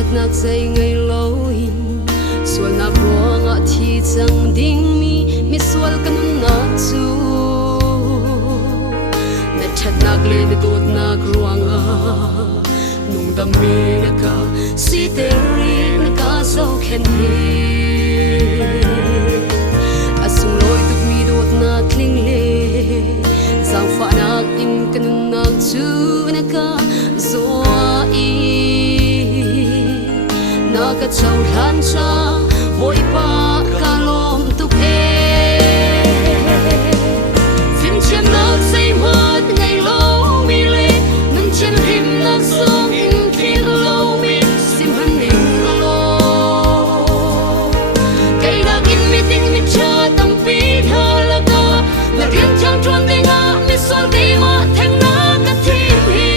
thật nạc dây ngày lâu in xuân nạc rùa ngạ thì chẳng đinh mi xuân căn nạc chu nè thật nạc lên đốt nạc rùa ngạ nung đam mê nà cả si tê ri nà cả sâu khen hi asung lôi tục mi đốt nạc kling lê giang pha nạc in căn nạc chu nà cả zoa i naka chau han cha voi pa kalom tuk e phim chen nak say mất ngày lâu mi le nâng chen him nak song in kin lâu mi sim han ning lo cây nak in mi ting mi cha tam pi tha la ka la riang chang chuan te nga mi sol te ma theng na ka thim hi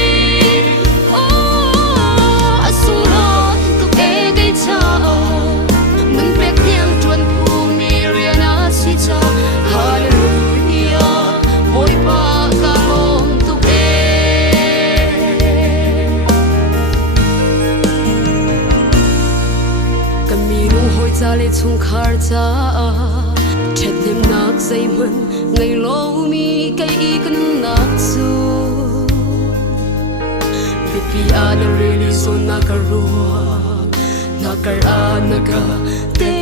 cha le chung khar cha chet nem nak sei man ngai lo mi kai I kan nak chu bipi ana really so nakaru nakar anaka te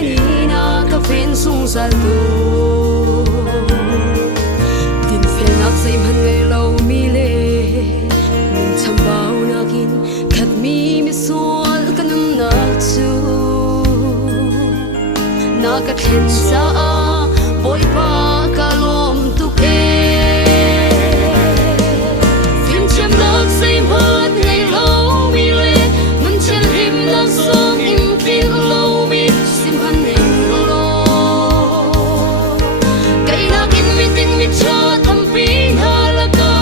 na ka fen sung sal tu tin fel nak sei man ngai lo mi le min cham bao nakin khat mi sol kan nak chu naka khen sa voi pa kalom tuk e phim chem nak say mất ngày lâu mi le man chen him nak song in pin lâu mi sim han ning lo kai nak in mi ting mi cha tam pi ha la ka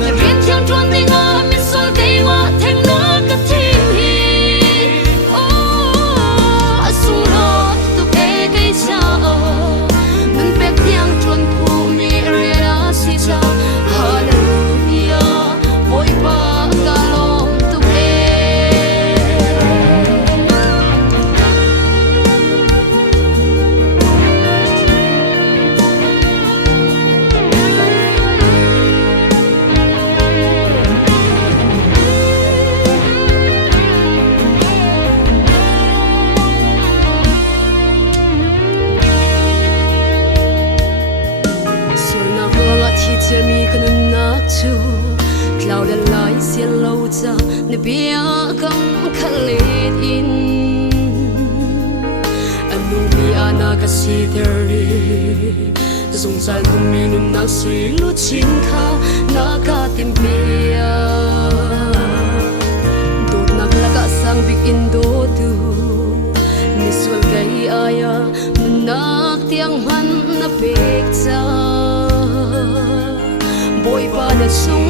na rian chang chuan te nga mi sol te wa theng na ka thim hi asung lo cha nâng bẹt tiếng chuan phu mi riana si cha hallelujah voi pa kalom tuk e chia mi kan nak chu clau la lai sian lo cha ne bia kam khalet in anu mi ana ka si teri zung sal tum mi nun nak sui lu chin kha na ka tim pia dot nak la ka sang big in do tu mi sual kai aya nak tiang man na pek cha boy pa na sung